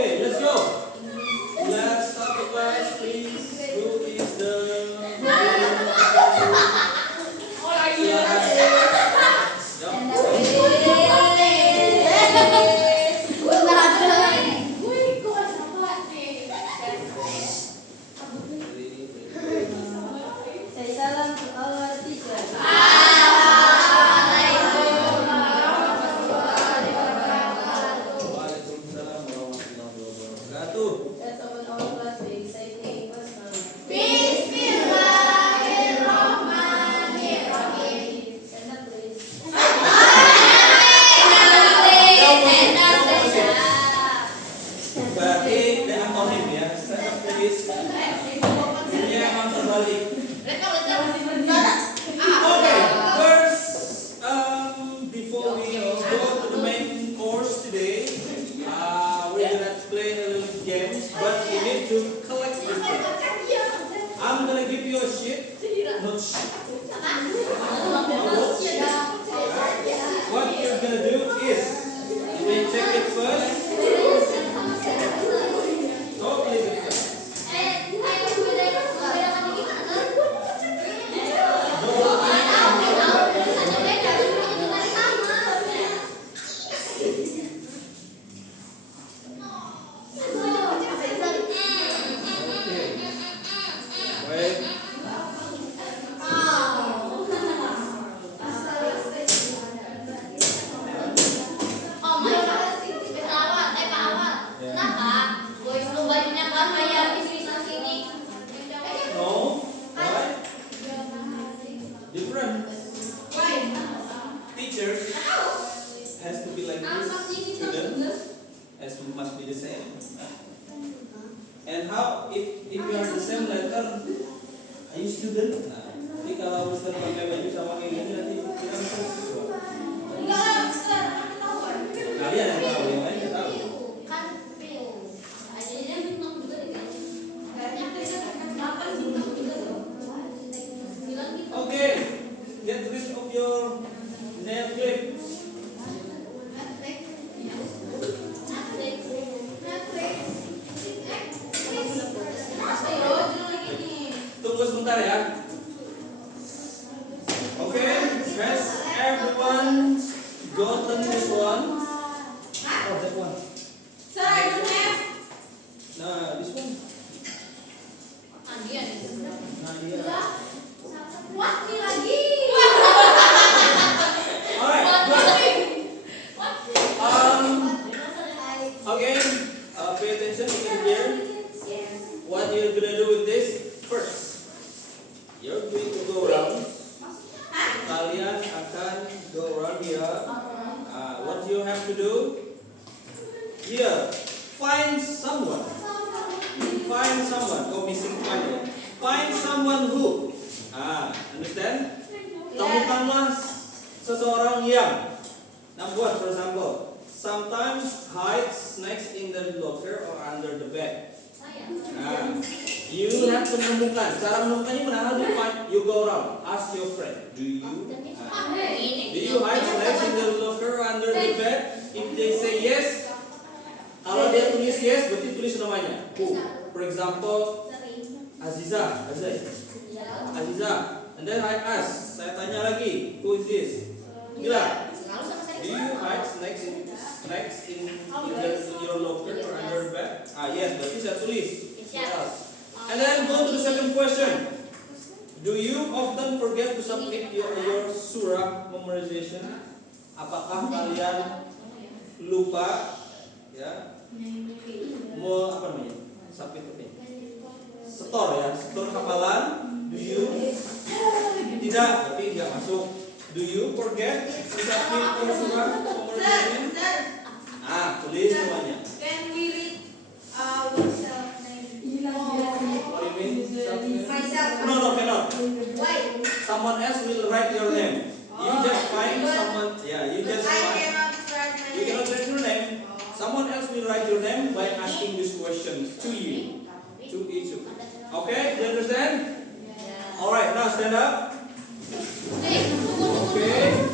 Okay, let's go. Let's start the class, please. Who is the Say salam to our teacher. Waalaikumsalam warahmatullahi wabarakatuh. Let's open our class by reciting English now. Bismillahirrahmanirrahim. Stand up, please. Berarti dengan tohim ya. Stand up please. Ini akan terbalik. Okay, first, before we go to the main course today, we're gonna play a little games, but we need to collect the thing. I'm gonna give you a sheet, not sheet. What you're gonna do is, you may check it first. Go play it first. Wait. No. Why? Different. Teacher has to be like this. Student must be the same. And how if you are the same letter, are you student? Nah, jadi kalau Mister pakai baju sama kayak gini nanti kita bisa siswa. Kalian yang tahu, yang lain nggak tahu. Okay, get rid of your nail clip. Tunggu sebentar ya. Okay, has everyone gotten this one? Oh, that one. Nah, this one. Nah, dia. Alright, okay, pay attention in here. What you're gonna do with this? First, you're going to go around. Kalian akan go around here. What you have to do? Here, find someone. Find someone. Oh, missing one. Find someone who. Understand? Temukanlah seseorang yang. Number one, for example, sometimes hide snacks in the locker or under the bed. You have to menemukan. Cara menemukannya mana? How do you find? You go around. Ask your friend. Do you hide snacks in the locker or under the bed? If they say yes, kalau dia tulis yes, berarti tulis namanya. Who? For example, Aziza. And then I ask. Saya tanya lagi. Who is this? Bila. Do you hide snacks in your locker or under bed? Yes, berarti saya tulis. What else? And then go to the second question. Do you often forget to submit your surah memorization? Apakah kalian lupa ya? Apa namanya? Submit apa? Setor ya, setor hafalan. Do you? Tidak, berarti tidak masuk. Do you forget to submit your surah memorization? Tulis namanya. Can we read ourselves name? What do you mean? Myself. No, cannot. Why? Someone else will write your name. You just find someone. Yeah, you just I find. cannot write my You cannot name. write your name. Someone else will write your name by asking these questions to you, to each of you. Okay, do you understand? All right, now stand up. Okay.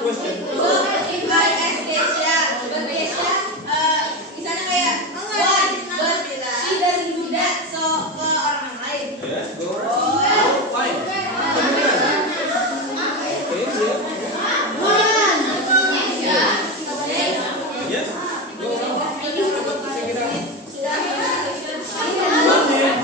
question. So if I ask Kesha, but Kesha, misalnya kayak what, but she doesn't do that, so ke orang lain. Yeah, go. Oh, fine. Okay, yeah. Yes. Go. Check it out. One name.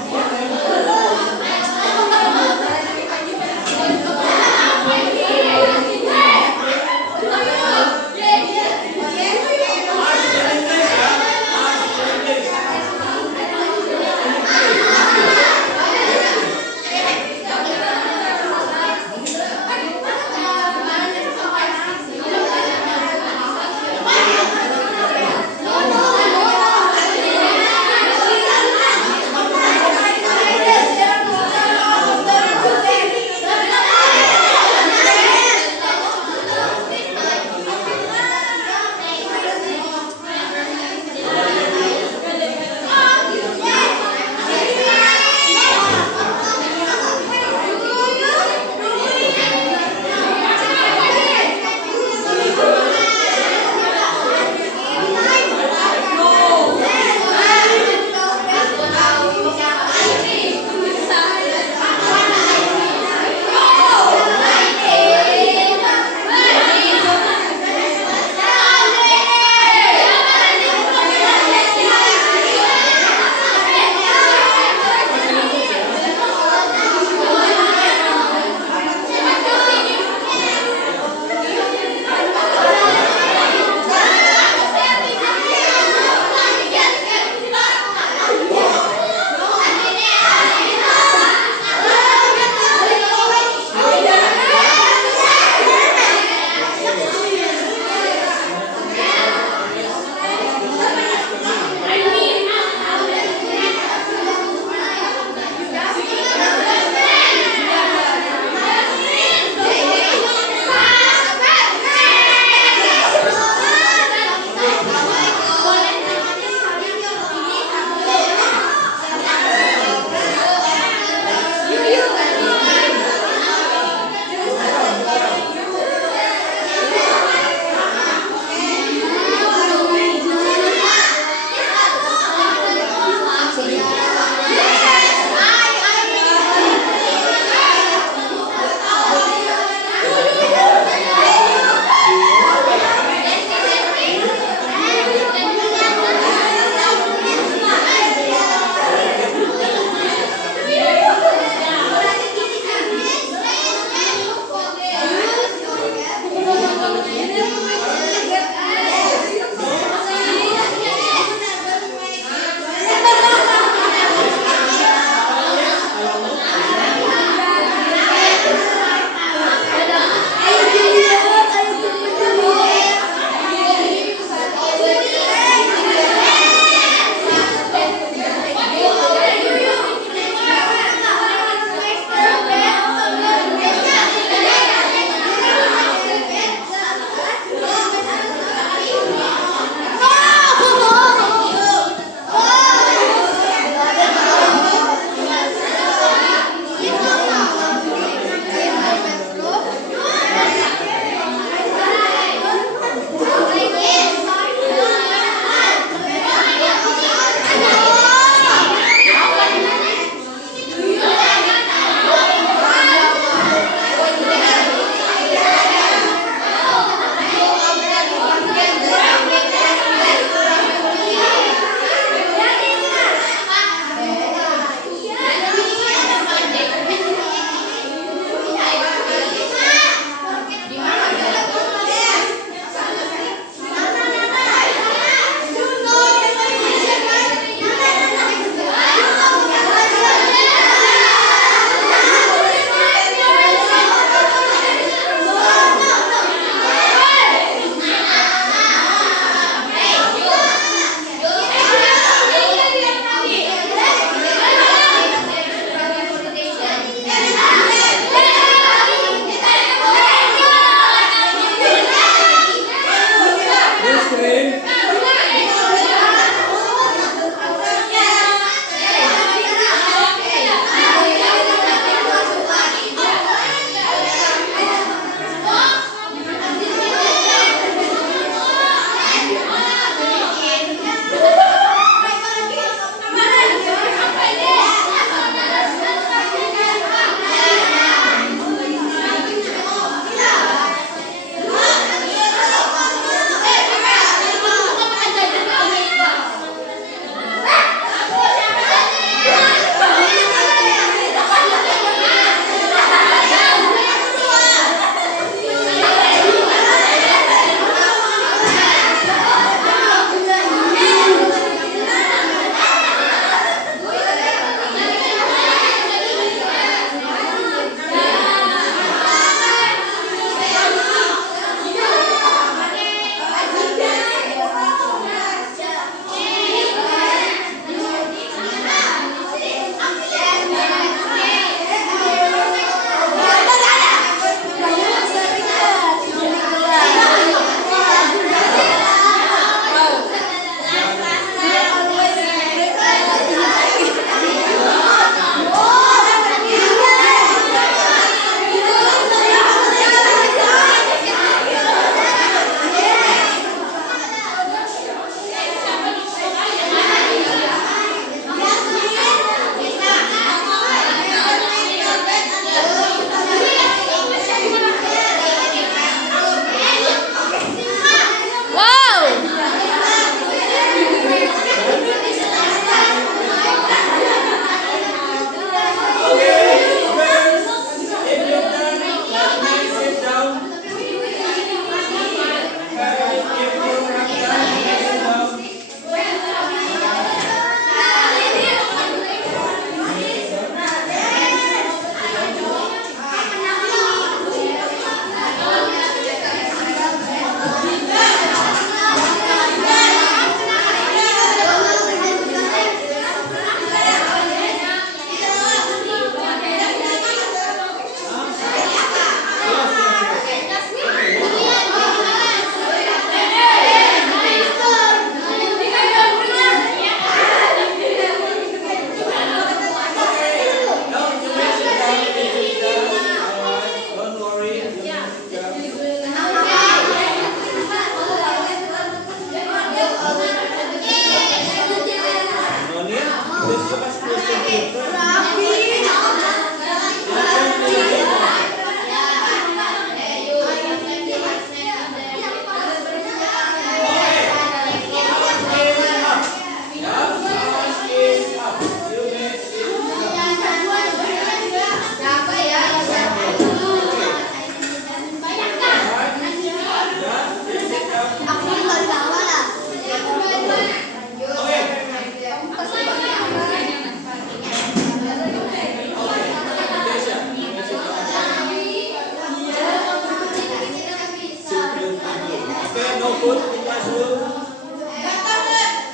Okay, no food in classroom.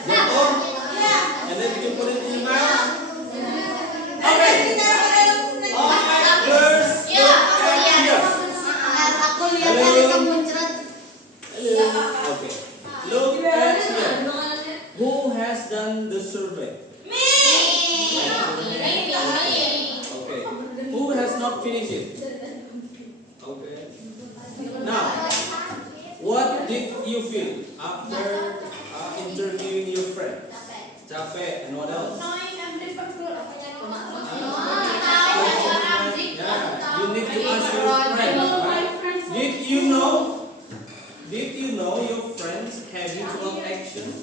Jatuh. Ya. And then you put it in your mouth. Okay. Alright, girls, look at here. Aku lihat ada yang muncrat. Okay. Look at here. Who has done the survey? Okay. Who has not finished it? Okay. Now, what did you feel after interviewing your friend? Capek. And what else? Yeah, you need to ask your friend. Right? Did you know your friend's habitual action?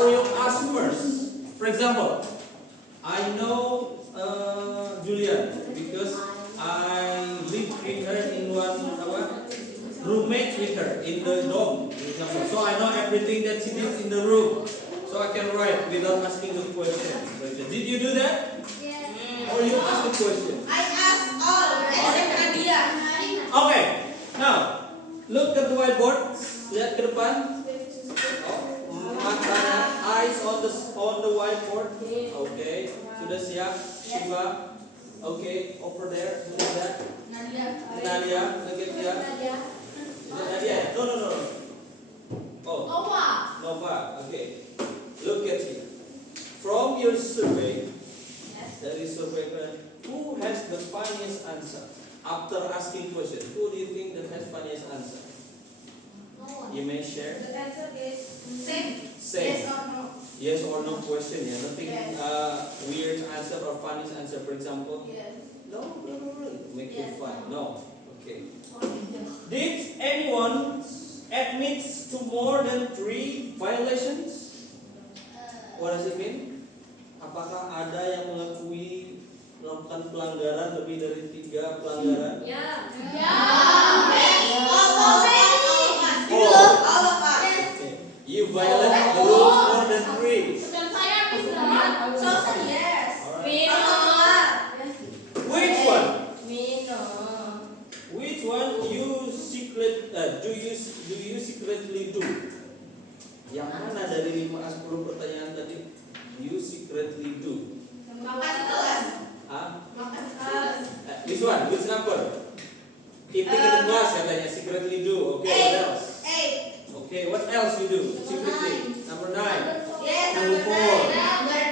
Or you ask first. For example, I know Julian because I live with her in one roommate with her in the dorm, for example. So I know everything that she did in the room. So I can write without asking the question. Did you do that? Or you ask the question? I ask all except Nadia. Okay. Now, look at the whiteboard. Lihat ke depan. Matanya, eyes on the whiteboard. Okay. Sudah siap? Shiva. Okay. Over there. Who is that? Nadia. Look at dia. Is that Nadia? No. Oh. Nova. Okay. Look at here. From your survey, there is survey. Who has the funniest answer? After asking question, who do you think that has funniest answer? You may share. The answer is same. Same. Yes or no? Yes or no question. Yeah, nothing weird answer or funniest answer. For example, Yes. no. Make it Yes. fun. No. Okay. Did anyone admit to more than 3 violations? What does it mean? Apakah ada yang mengakui melakukan pelanggaran lebih dari 3 pelanggaran? Ya. All of us. Okay. You violate the rules more than 3. So yes. Which one? Minum. Which one do you secretly do? Yang mana dari 5-10 pertanyaan tadi? You secretly do. Makan di kelas. Ah? Makan di kelas. This one, which number? Eating in the class katanya secretly do. Okay, what else? 8. Okay, what else you do? Secretly. Number 9. Yes. Number 4. Number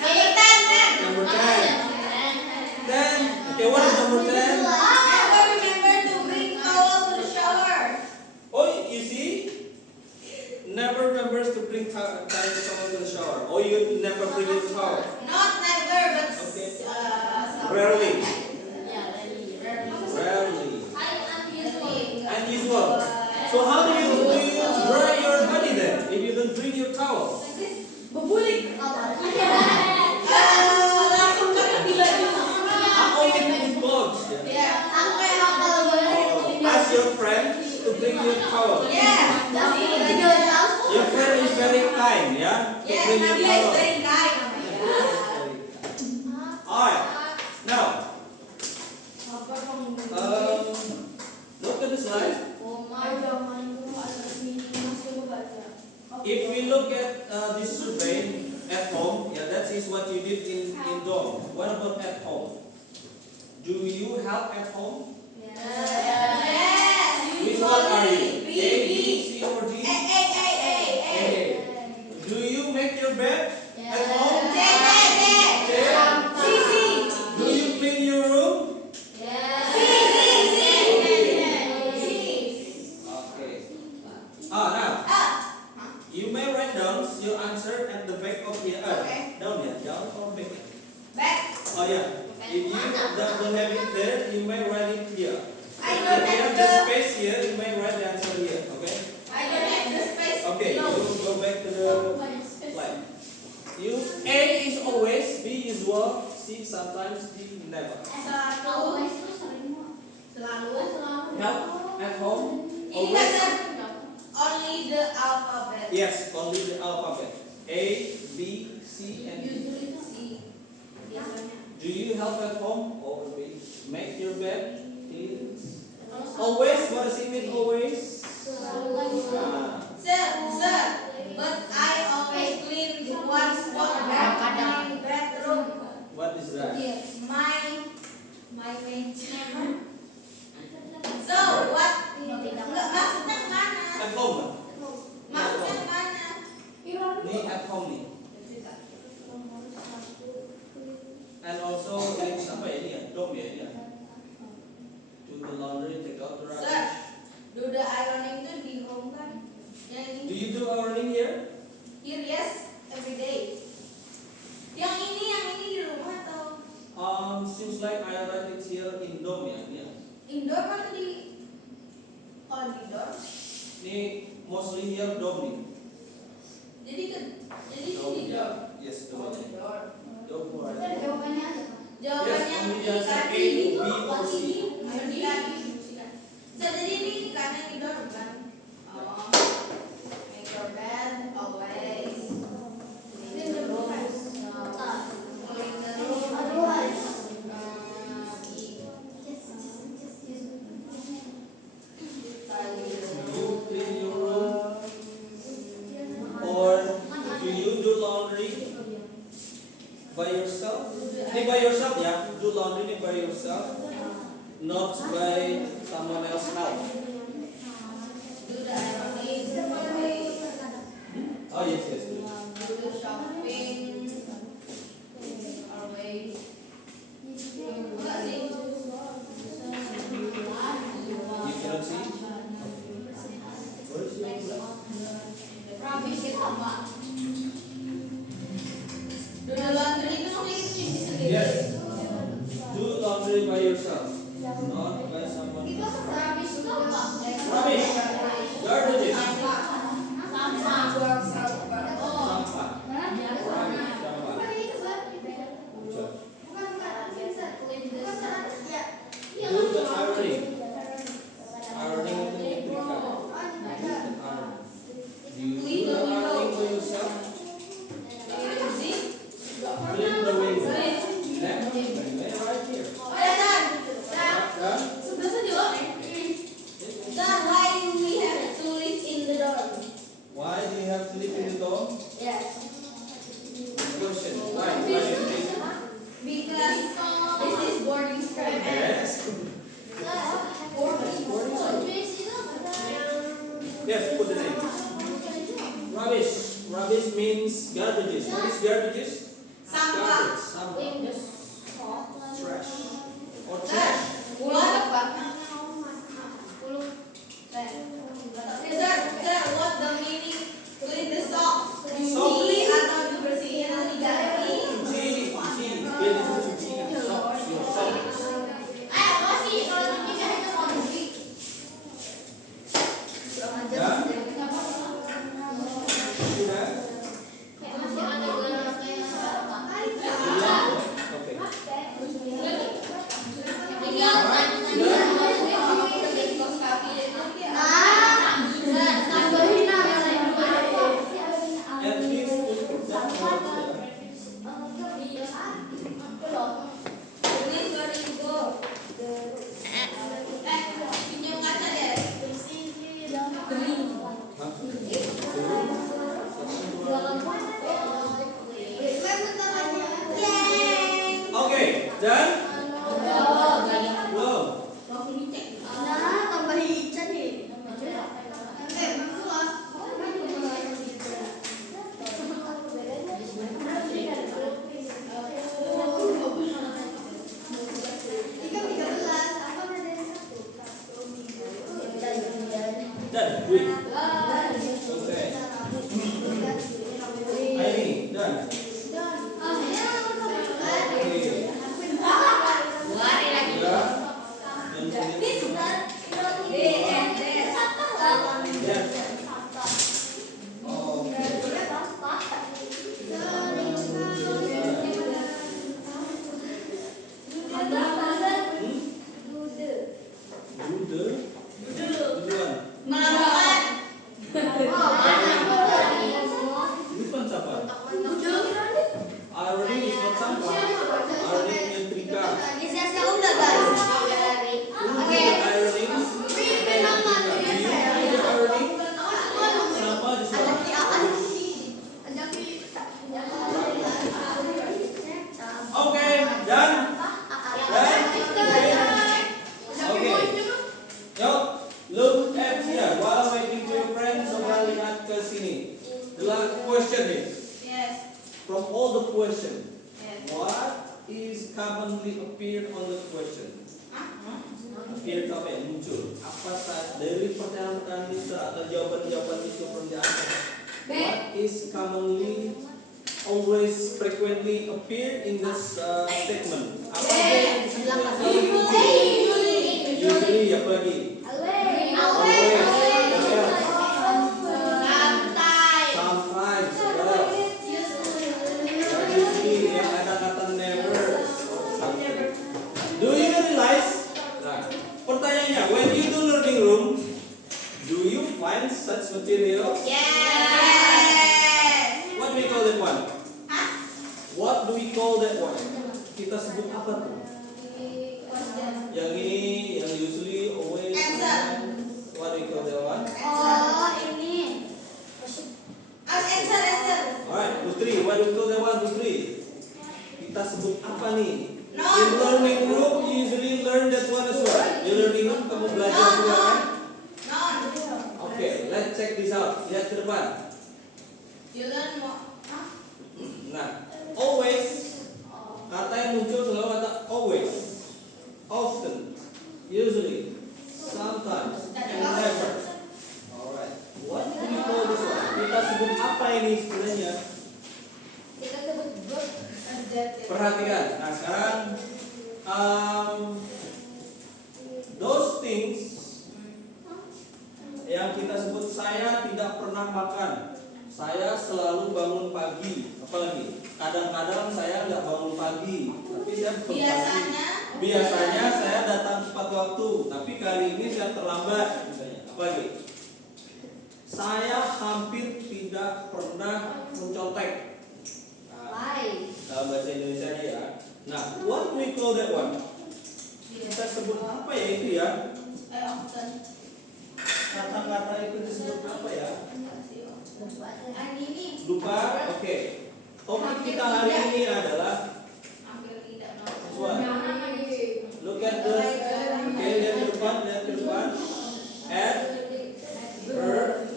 10. Number 10. 10. Okay, what is number 10? Never remember to bring towel to the shower. Oh, you see? Never remembers to bring towel to the shower. Oh, you never bring your towel. Not never, but Okay. some- Rarely. Rarely. Unusual. So how do you dry your body then if you don't bring your towel? Bebulik. Langsung kena di baju. Only with clothes. Ya. Ask your friend to bring your towel. Yeah. Your friend is very kind, yeah? To Yes, bring your Nadia is towel. very kind. Alright. Now, look at the slide. If we look at this survey at home, yeah, that is what you did in dorm. What about at home? Do you help at home? Yes. Which one are you? A, B, B, B. C, or D? A. A. Do you make your bed at home? J. C. Do you clean your room? Okay. Now you may write down your answer at the back of your Okay. down or back. Back. Oh yeah. If you don't have it there, you may write it here. I If don't you have have the the- space here, you may write the answer here. Okay. I don't have the space. Okay. No. You go back to the slide. You A is always, B usual, C sometimes, D never. Selalu. Help at home. Ini Always. kan only the alphabet. Yes, only the alphabet. A, B, C, and D. Do you help at home or make your bed? Always. What does it mean? Always. Yang ini. Do you do ironing here? Here, yes, every day. Yang ini di rumah atau Seems like I write it here in dom ya. Ini. indoor atau di indoor? Ini mostly here dom nih. Jadi Dom ini ya. Yes, dom. indoor. Dom. Jawabannya apa? Jawabannya Yes, only ini the answer kan A, ini B, or C. Jadi ini kan yang indoor kan? Oh, make your bed always. Clean the room. Clean the room. Do you clean your room? Or do you do laundry by yourself? Ini by yourself ya. Do laundry ini by yourself, not by someone else help. Do the ironing always. Oh yes, yes. Do the shopping always. Enggak sih. You cannot see. Where is your Rubbish itu apa? Do the laundry itu maksudnya kita cuci sendiri. Yes. Do laundry by yourself, not by someone Itu else. rubbish itu apa? Rubbish. Garbages. Sampah. Sampah. Oh. Sampah. Rubbish. Sampah. Do the ironing. Ironing itu nyetrika. Do you do the ironing by yourself? Clean the window. Next, right here. Oh ya Dan. Done? Sebelah saja loh. Dan why we have to live in the dorm? Why do you have to live in the dorm? Yes. Question. Why? Why do you think? Because this is boarding school. Yes. Boarding school. Yes, put the name. Rubbish. Rubbish means garbages. What is garbages? Sampah. Garbage. Sampah. Trash. Or trash. What apa? Sir, what the meaning? Clean the socks. Cuci atau dibersihin atau diganti? Cuci. Cuci. Clean itu cuci. Socks. Your socks. Ya? Sudah? Belum? Oke. At least put that word there. Pinjam kaca deh. Hah? Oke, dan belum. Dan wait. Oke. Ini dan. Oke. Ya. Dan kemudian yes. Oke. Duduan. Melakukan. Ini bukan siapa? Ironing is not sampah. Ironing nyetrika. Ironing. Ironing. Kenapa disuruh? Oke, dan oke. Yuk, look at here. While waiting for your friends, coba lihat ke sini. Adalah question nih. Yes. From all the question, Yes. what is commonly appeared on the question? Appeared apa ya? Muncul. Apa saat dari pertanyaan-pertanyaan ini atau jawaban itu from the answer. What is commonly, always, frequently appear in this statement? Apa aja yang di situ yang selalu muncul? Usually, apa lagi? Always. Sometimes. What else? Usually yang ada kata never. Do you realize? Nah, pertanyaannya, when you do learning room, do you find such materials? What do we call that one? What do we call that one? Kita sebut apa tuh? Yang ini, yang usually, always. What do we call that one? Alright, Putri, what do we call that one, Putri? Kita sebut apa nih? In learning room, you usually learn that one as well. Di learning room kamu belajar juga kan? Oke, let's check this out. Lihat ke depan. Nah, always, kata yang muncul selalu kata always, often, usually, sometimes, and never. Alright, what do we call this one? Kita sebut apa ini sebenarnya? Perhatikan. Nah, sekarang those things yang kita sebut, saya tidak pernah makan, saya selalu bangun pagi, apalagi kadang-kadang saya nggak bangun pagi, tapi saya bangun pagi. Biasanya saya datang tepat waktu, tapi kali ini saya terlambat, misalnya. Apalagi saya hampir tidak pernah mencontek. Dalam bahasa Indonesia ya. Nah, what do we call that one? Kita sebut apa ya itu ya? Kata-kata itu disebut apa ya? Lupa. Oke. Topik kita hari ini adalah what? Look at the. Oke, lihat ke depan, Adverb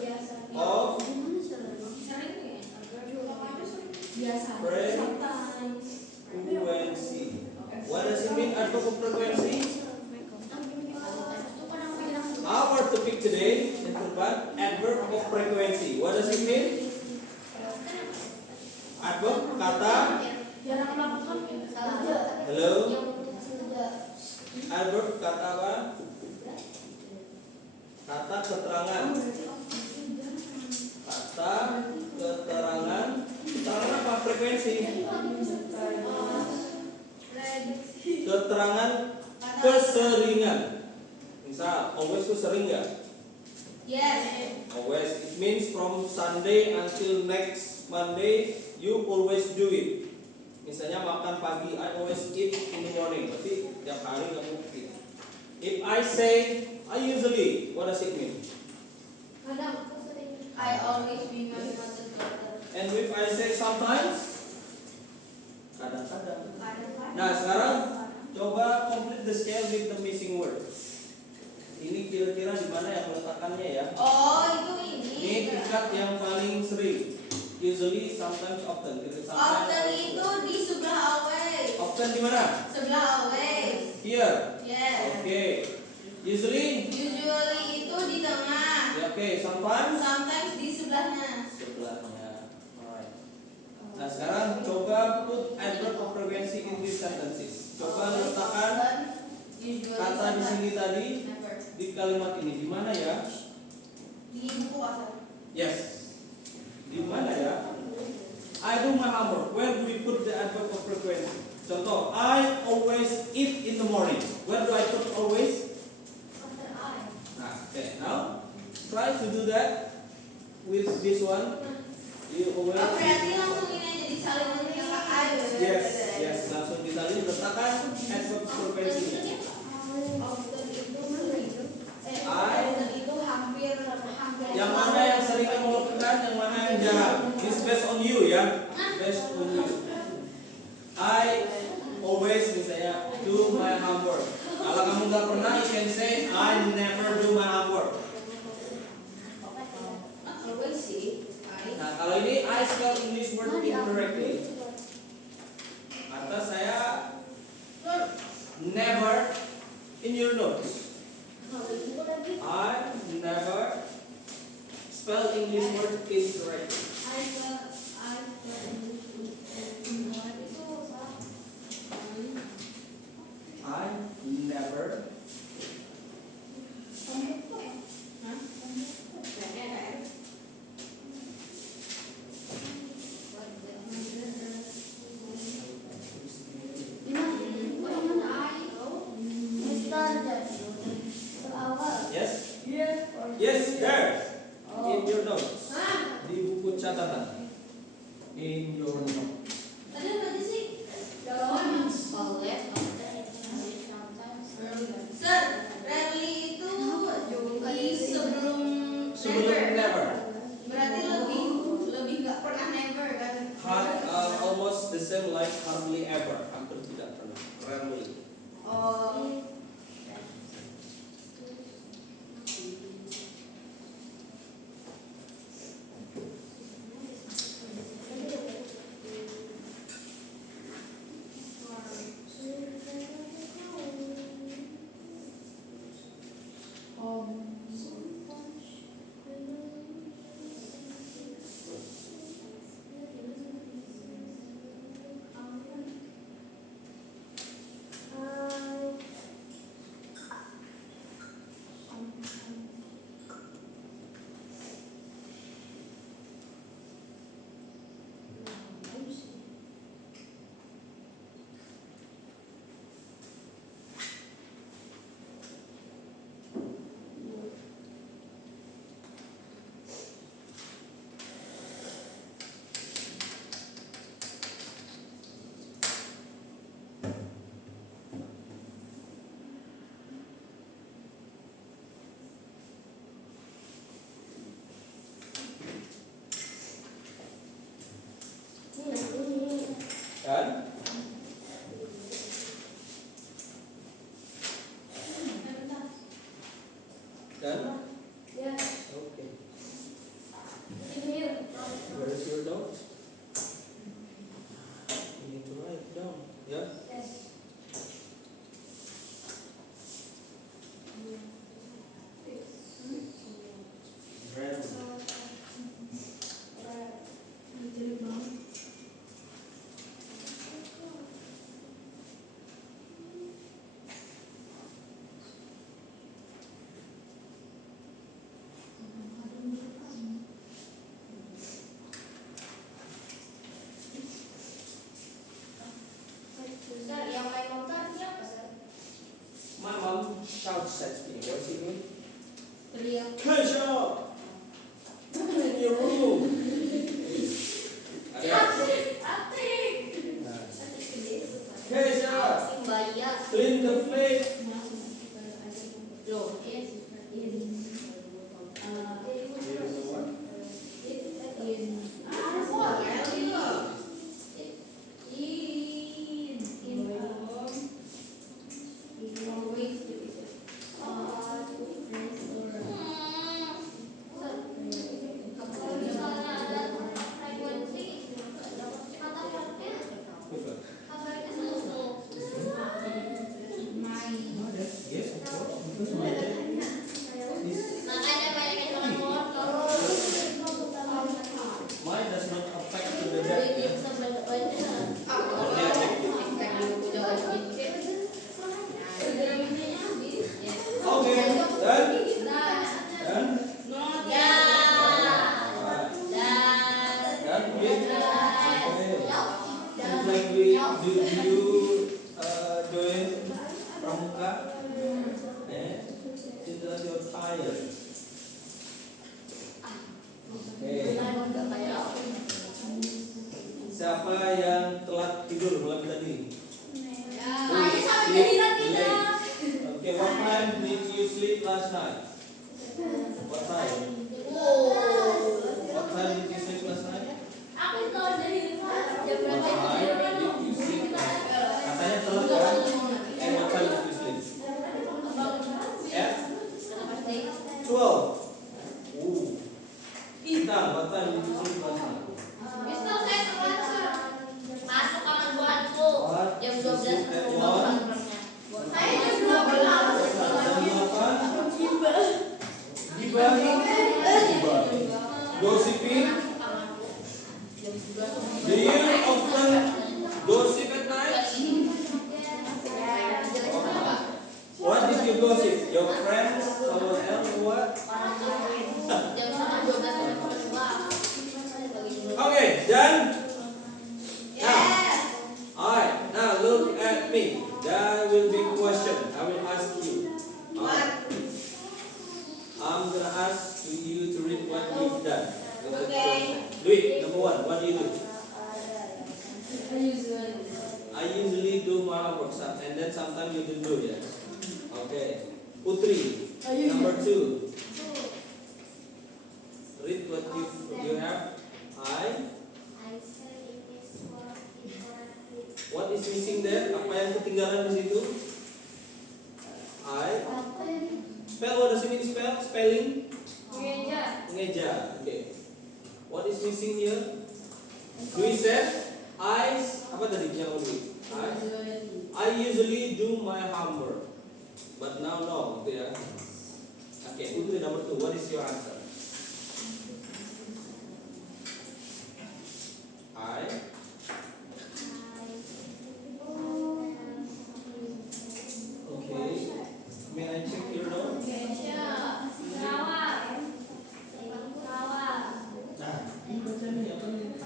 of frequency. What does it mean, adverb of frequency? Our topic today is about adverb of frequency. What does it mean? Adverb kata. Hello. Adverb kata apa? Kata keterangan. Kata keterangan. Keterangan apa? Frekuensi. Keterangan keseringan. Misal, always itu sering nggak? Yes. Always. It means from Sunday until next Monday, you always do it. Misalnya makan pagi, I always eat in the morning. Berarti tiap hari kamu eat. If I say, I usually, what does it mean? I always bring my mother's daughter. And if I say sometimes, kadang-kadang. Nah, sekarang coba complete the scale with the missing word. Ini kira-kira di mana yang meletakkannya ya? Oh, itu ini. Ini tingkat yang paling sering. Usually, sometimes, often. Often itu di sebelah always. Often di mana? Sebelah always. Here. Yes. Okay. Usually itu di tengah. ya, okay. Sometimes di sebelahnya. Alright. Nah, sekarang coba put adverb of frequency in these sentences. Coba letakkan kata di sini tadi di kalimat ini. Di mana ya? Di buku pasar. Yes. Di mana ya? I do my homework. Where do we put the adverb of frequency? Contoh, I always eat in the morning. Where do I put always? Nah, okay. Now try to do that with this one. You always. Oh, berarti langsung ini aja disalin aja ke I. Yes, langsung disalin, letakkan adverb frequency. Itu hampir. Yang mana yang sering kamu lakukan, yang mana yang jarang. It's based on you ya. Based on you. I always misalnya do my homework. Kalau kamu nggak pernah, you can say I never do my homework. Always sih. Nah, kalau ini I spell English word incorrectly. Kata saya never in your notes. I never spell English word incorrectly. I never. Yes? Yes, there. In your notes. Di buku catatan. In your notes. Sir, rarely itu di sebelum Sebelum never. Berarti lebih nggak pernah never kan? Almost the same like hardly ever. Hampir tidak pernah. Rarely. Oh. Kan? Kan? Okay. Where is your notes? You need to write down. Yeah. Rarely. Yang main motor siapa, Sir? My mom shouts at me. What's it mean? Teriak. Kesha! In your room. Ada. Kesha! Clean the plate. Loh. Yes, of course. Because my dad is. Makanya banyak yang jualan motor. Mine does not affect to the dead. Ya. Kalau dia okay, done. Done. Done. Okay. Seems like we do you doing pramuka? Seems like you're tired. Okay. Siapa yang telat tidur malam tadi? Okay, what time did you sleep last night? What time? What time did you sleep last night? Aku tahu dari jam What time did you sleep last night? Katanya telat kan? And what time did you sleep? At 12. Intan, what time did you sleep last night? Misal saya telat, Sir. Masuk kamar buatku. What? Jam You 12 sleep at aku what? Saya jam 12. Jam 8? Gibah. Gibah. done? Yes. Alright, now look at me. There will be question. I will ask you. Alright. I'm gonna ask you to read what you've done. With the Okay. question. Do it. Number one, what do you do? Usually. I usually do my homework, and then sometimes you don't do it. Okay. Putri, number two. Read what you have. What is missing there? Apa yang ketinggalan di situ? Spell, what does it mean spell? Spelling? Mengeja. Okay. What is missing here? Dwi said, apa tadi yang Dwi? I usually do my homework, but now no, gitu ya. Okay, Putri number two. What is your answer? Okay. May I check your note? Nah, ini baca nih apa nih?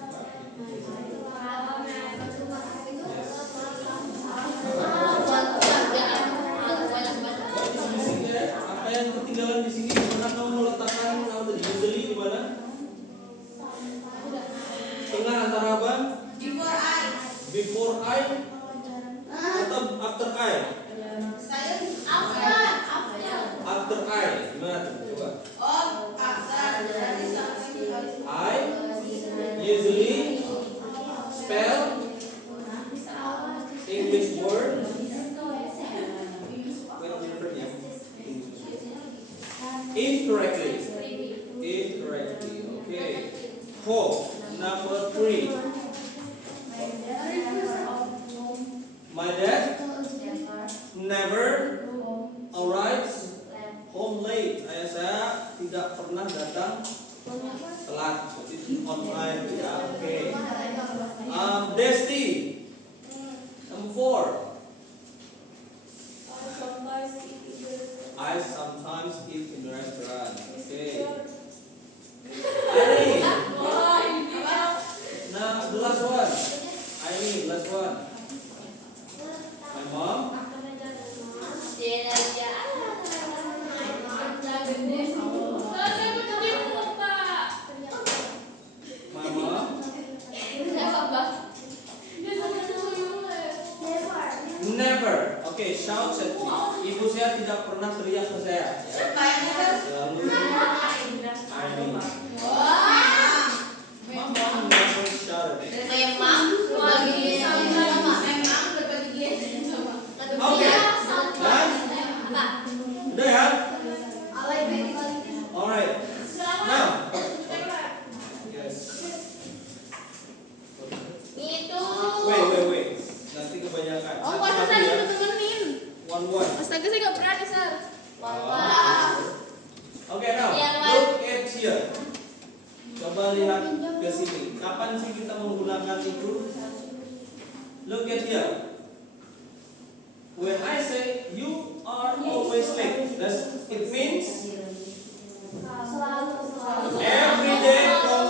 What is missing there? Apa yang ketinggalan di sini? Di mana kamu meletakkan nama tadi? Usually di mana? Tengah antara apa? Before I atau after I? After I. Gimana tuh? Coba. I usually spell English word. Incorrectly. Okay. Four. Number three. My dad never arrives home late. Ayah saya tidak pernah datang telat. Jadi on time ya. Oke. Desti. Number four. I sometimes eat in the restaurant. Okay. Ini. Nah, the last one. Ini last one. My mom. My mom. Never. Okay, shout at me. Ibu saya tidak pernah teriak ke saya. Selalu. My mom never shouted at me. Okay. Udah ya? Alright. Now. Yes. Wait. Nanti kebanyakan. One. Astaga, saya gak berani, Sar. Okay, now look at here. Coba lihat ke sini. Kapan sih kita menggunakan itu? Look at here. When I say you are always late, it means every day from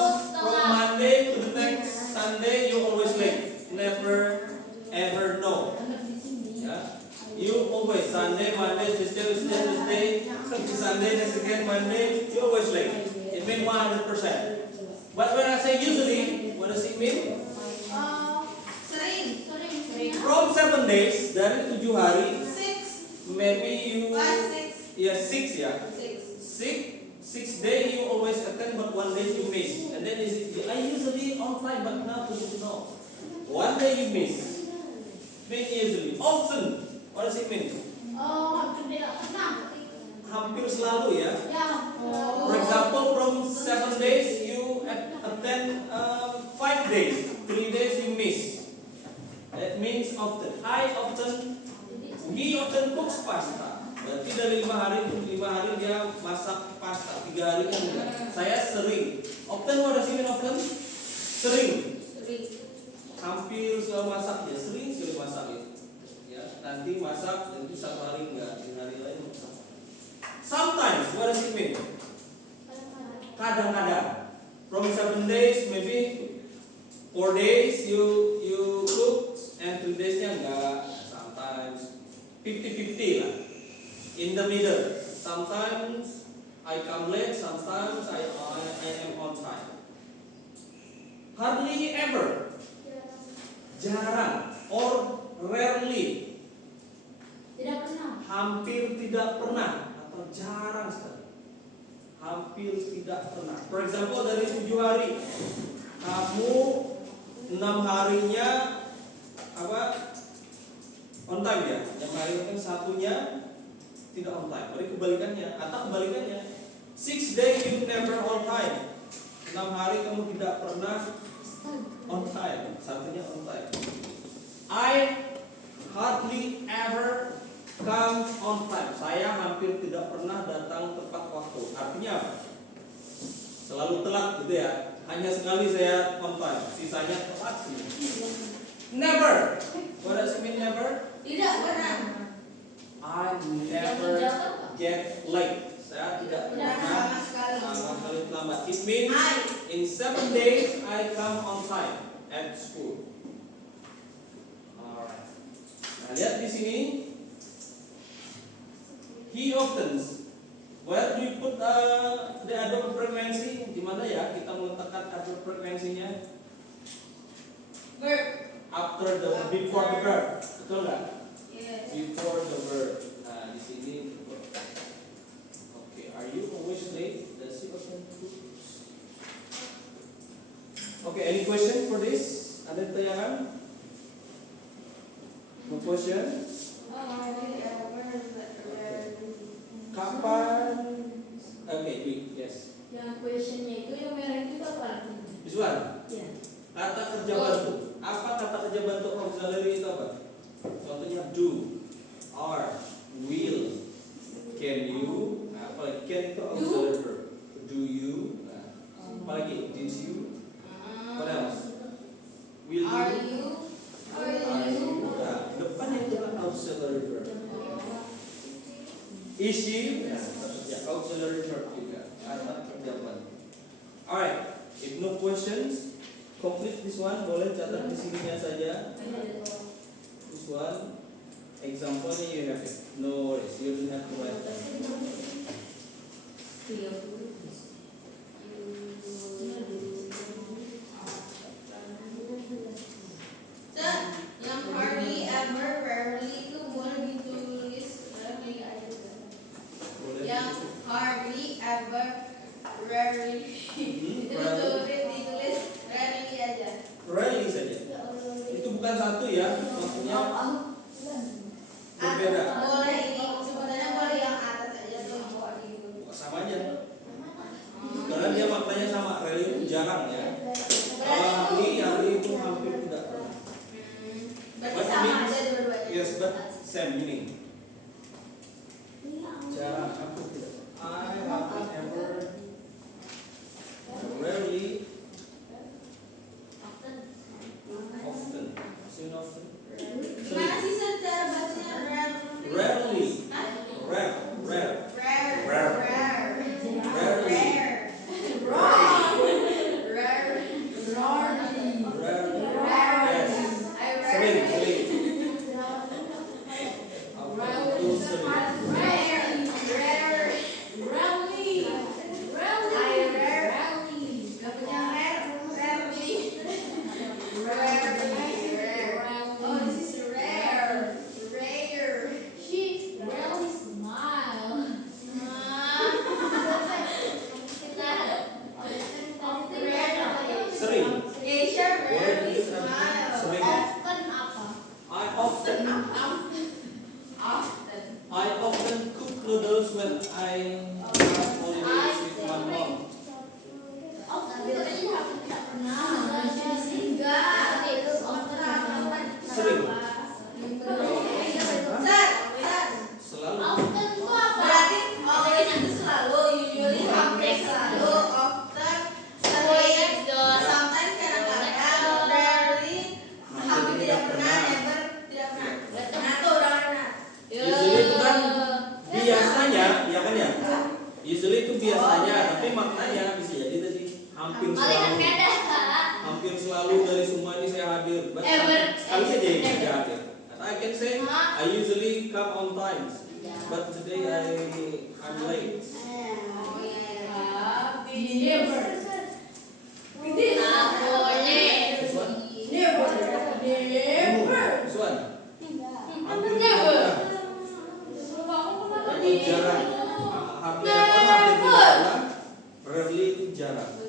Monday to the next Sunday you always late. Never ever no. Yeah. You always Sunday, Monday, Tuesday, Sunday, next again Monday, you always late. It means 100%. But when I say usually, what does it mean? From 7 days, dari 7 hari, maybe you, 6 ya. 6 days you always attend, but 1 day you miss. And then I usually on time, but now no. 1 day you miss. Mean usually, often. What does it mean? Hampir selalu ya. For example, from 7 days you attend 5 days, 3 days you miss. That means often. He often cooks pasta. Berarti dari 5 hari itu 5 hari dia masak pasta, 3 hari kan enggak. Saya sering. Often, what does it mean often? Sering. Hampir selalu masak ya, sering sekali masak ya. Nanti masak, nanti 1 hari enggak, di hari lain masak. Sometimes, what does it mean? Kadang-kadang. From 7 days, maybe 4 days you cook and 3 daysnya enggak. Sometimes 50-50 lah. In the middle. Sometimes I come late, sometimes I am on time. Hardly ever. Jarang or rarely. Tidak pernah. Hampir tidak pernah atau jarang sekali. Hampir tidak pernah. For example, dari 7 hari, kamu 6 harinya apa? On time ya. Yang hari itu satunya tidak on time. Berarti kebalikannya atau kebalikannya. 6 days you never on time. 6 hari kamu tidak pernah on time. Satunya on time. I hardly ever come on time. Saya hampir tidak pernah datang tepat waktu. Artinya apa? Selalu telat gitu ya. Hanya sekali saya on time. Sisanya telat semua. Never. What does it mean never? Tidak pernah. I never get late. Saya tidak pernah Sama sekali. sama sekali terlambat. It means in 7 days I come on time at school. Alright. Nah, lihat di sini. He often. Where do you put the adverb frequency? Di mana ya kita meletakkan adverb frekuensinya? Verb. After the before the verb. Betul nggak? Yes. Before the verb. Nah, di sini. Okay, are you always late? Does he often cook? Okay, any question for this? Ada pertanyaan? No question? Kapan? Okay, wait, yes. Yang questionnya itu yang merah itu apa artinya? This one. Ya. Kata kerja bantu. Apa kata kerja bantu auxiliary itu apa? Contohnya do, are, will, can you. Nah, apalagi can itu auxiliary verb. Do you. Nah, apalagi did you. What else? Will Are you. you? Are you. Nah, depannya itu kan auxiliary verb. Is she. Nah, ya auxiliary verb juga. Kata kerja bantu. Alright, if no questions, complete this one. Boleh catat di sininya saja. This one, example-nya you have it. No worries, you don't have to write that. Dan yang hardly ever, rarely itu boleh ditulis rarely aja. Boleh. Yang hardly ever, rarely itu ditulis rarely aja. Rarely saja. Itu bukan satu ya, maksudnya berbeda. Boleh ini sebenarnya boleh yang atas aja atau yang bawah gitu. Sama aja. Karena dia maknanya sama. Rarely itu jarang ya. Kalau hari itu hampir tidak pernah. Berarti What sama means- aja dua-duanya. Yes, but same meaning. Jarang, hampir tidak. I hardly ever, rarely, often. Soon often. Gimana sih secara bacanya rarely? Rarely. Hah? Rare, rare. Rare. Rare. Rare. Rarely. Rare. Rarely. Rare. Yes. I Sering, rarely. sering. Apa itu sering? Rare. Rare. I rare. Gak punya rare. Rarely. Rare. Oh, this is rare. Rare. Sering. Asia rarely smile. Sering. I often Often. I often cook noodles when I have holidays with my mom. Sering. Selalu. Berarti always itu selalu, usually hampir selalu, often sering, sometimes kadang-kadang, rarely, hampir tidak pernah, never tidak pernah. Nah tuh udah benar. Usually itu kan biasanya, ya kan ya? Usually itu biasanya, tapi maknanya bisa jadi tadi hampir selalu. Hampir selalu selalu dari semua ini saya hadir. But sekali aja yang saya hadir. I can say I usually come on time, but today I'm late. Oh iya. Never. This one? Never. This one? Hampir Never. tidak pernah. Jarang. Hampir tidak pernah. Rarely itu jarang.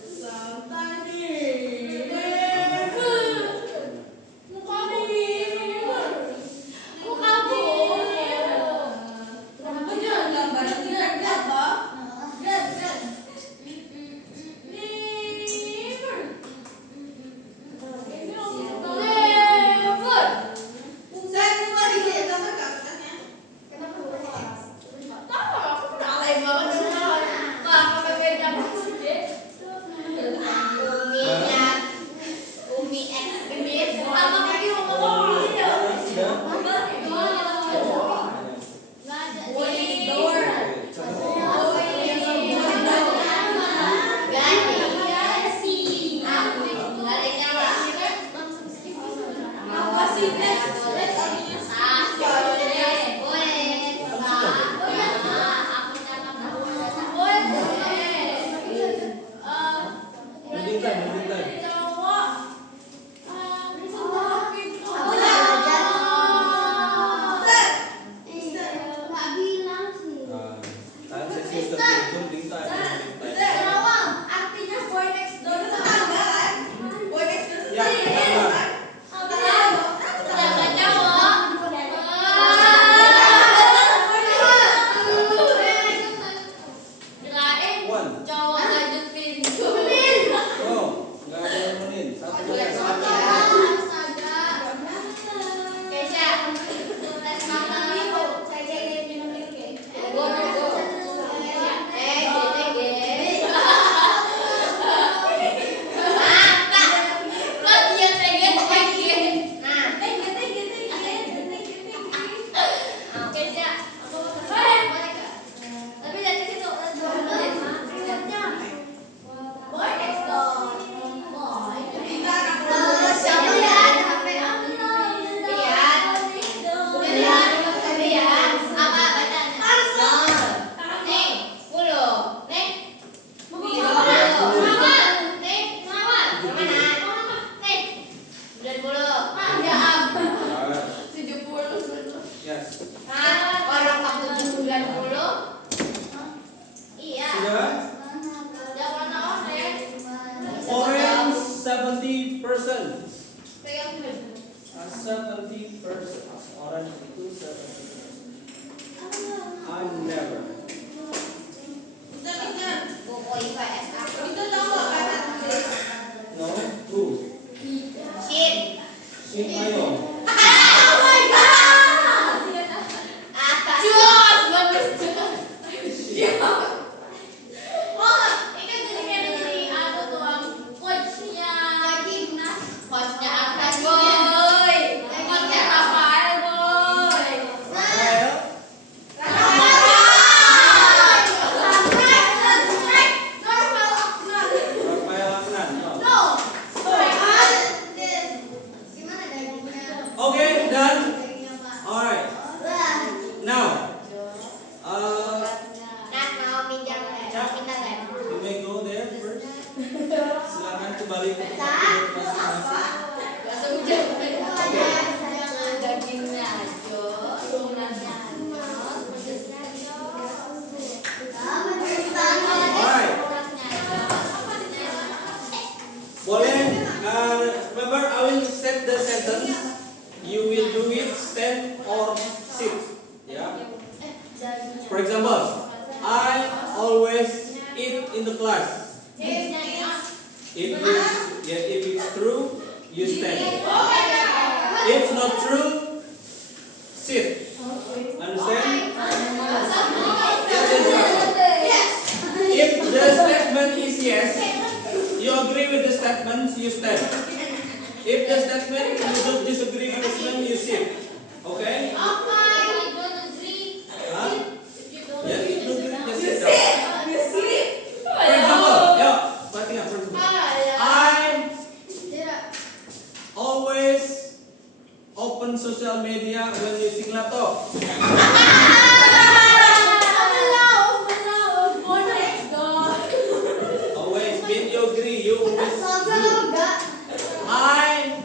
I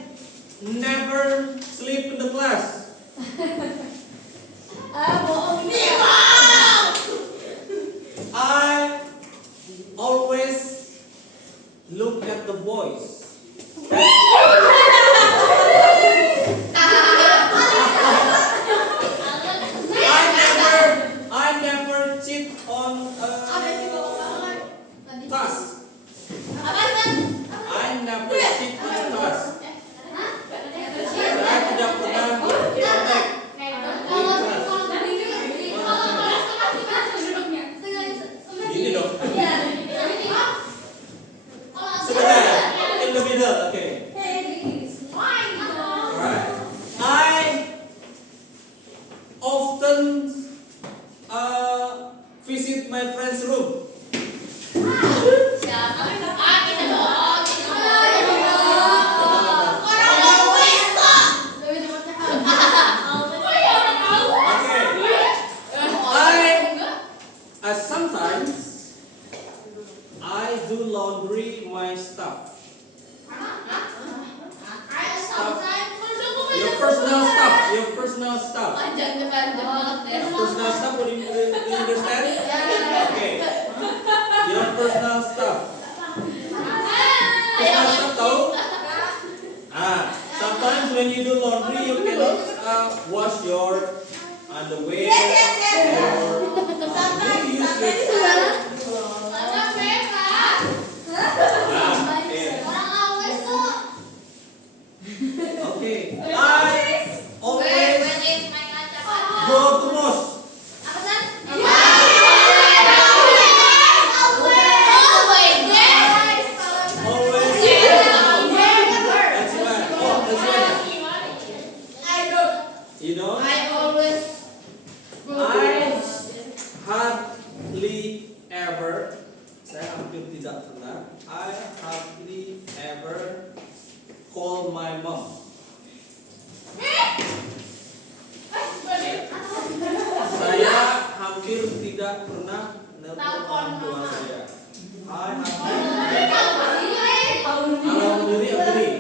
never sleep in the class. Bohong. I always look at the boys. I never cheat on task. I never cheat on task. Saya tidak pernah contek. Gini dong. Sebentar. In the middle. Okay. Alright. I often visit my friend's room. Sometimes I do laundry my stuff. Your personal stuff. Your personal stuff. Personal stuff. What do you understand? Okay. Your personal stuff. Personal stuff tahu? Sometimes when you do laundry, you cannot wash your underwear. You use your okay. I always go to mosque. You know? I hardly ever. Saya hampir tidak pernah. I hardly ever call my mom. Saya hampir tidak pernah nelpon orang tua saya. Kalau sendiri apa nih?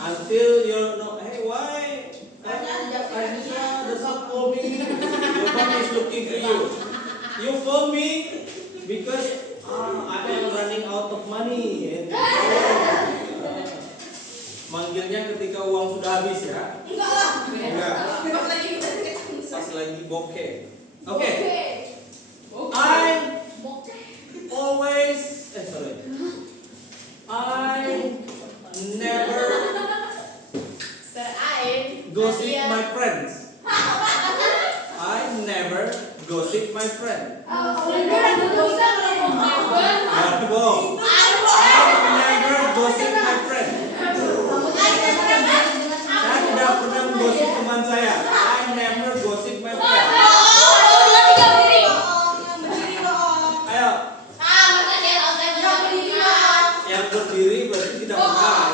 Until you know, hey, why? Aisha does not call me. Your mom is looking for you. You phone me because I am running out of money. Manggilnya ketika uang sudah habis ya? Enggak. Pas lagi bokeh. Oke. I always I never gossip my friends. I never gossip my friend. Bohong. I never gossip my friend. Saya tidak pernah menggosip teman saya. I never gossip my friend. Ayo. Yang berdiri berarti tidak pernah.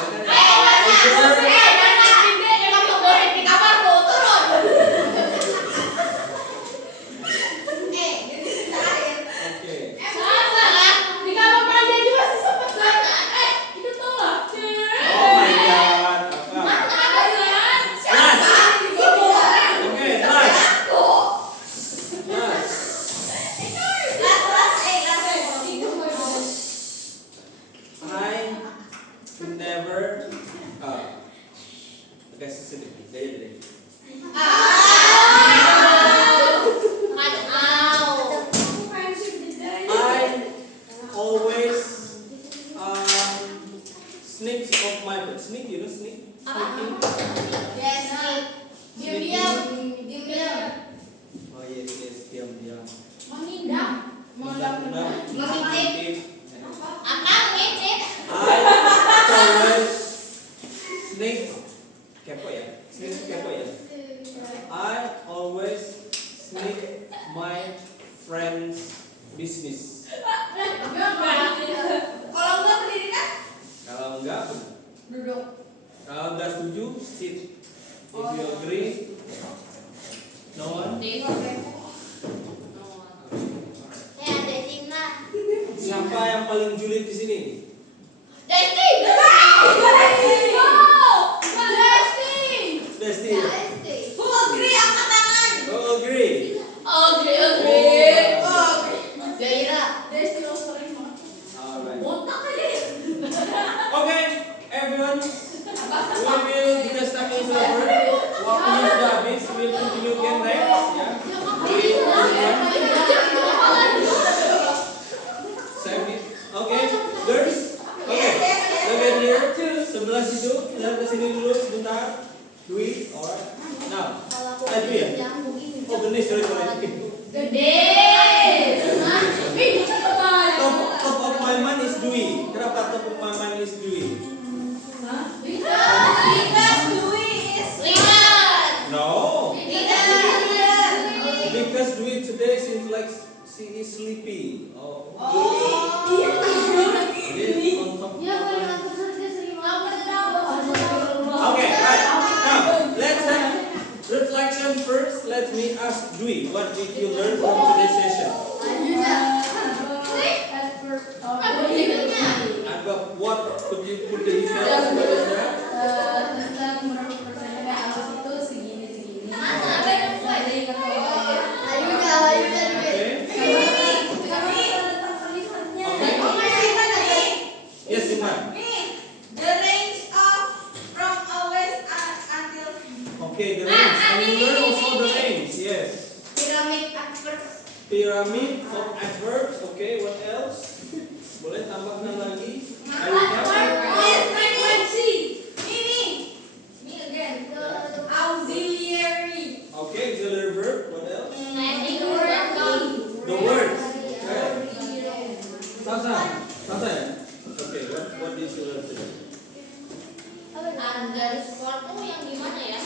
I always sneak my friends' business. Kalau enggak berdiri kan? Kalau enggak, Duduk. kalau enggak setuju, sit. If you agree, no one. Siapa yang paling julid di sini? Desti. Desti. Who agree angkat tangan? Oh, agree. Agree. Jaira, Desti lo sering banget. Alright. Botak aja. Okay, everyone. We will, because time is over. Waktunya sudah habis. We will continue again next. Ya. Okay, girls. Okay, look at here. Sebelah situ. Lihat ke sini dulu sebentar. Dwi, alright. Now, Dwi ya. Oh, Genis, sorry. Gede. Top of my mind is Dwi. Kenapa top of my mind is Dwi? Because Dwi is No, leader. because Dwi today seems like she is sleepy. Oh, Oh. Dwi on top of Ya, my kalau mind. aku kerja sering Okay, right. Now, let's have reflection first. Let me ask Dwi, what did you learn from today's session? Anggap, what could you put the details? What is that? Tentang menurut pertanyaan alas itu segini. Yes, Simon. The range of from always until Okay, the range. And you learn also the range. Yes. Pyramid of adverbs. Okay, what else? Boleh tambahkan lagi? frequency. Me again. Auxiliary. Okay, auxiliary verb. What else? The The words. Okay. Sasa ya? Okay, what did you learn today? Underscore tuh yang gimana ya?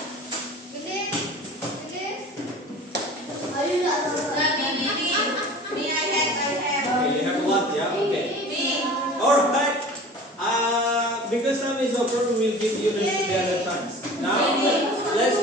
Me, I have. Okay, you have a lot, yeah? Okay. Me. Alright. Because time is over, we will give you the other chance. Now, let's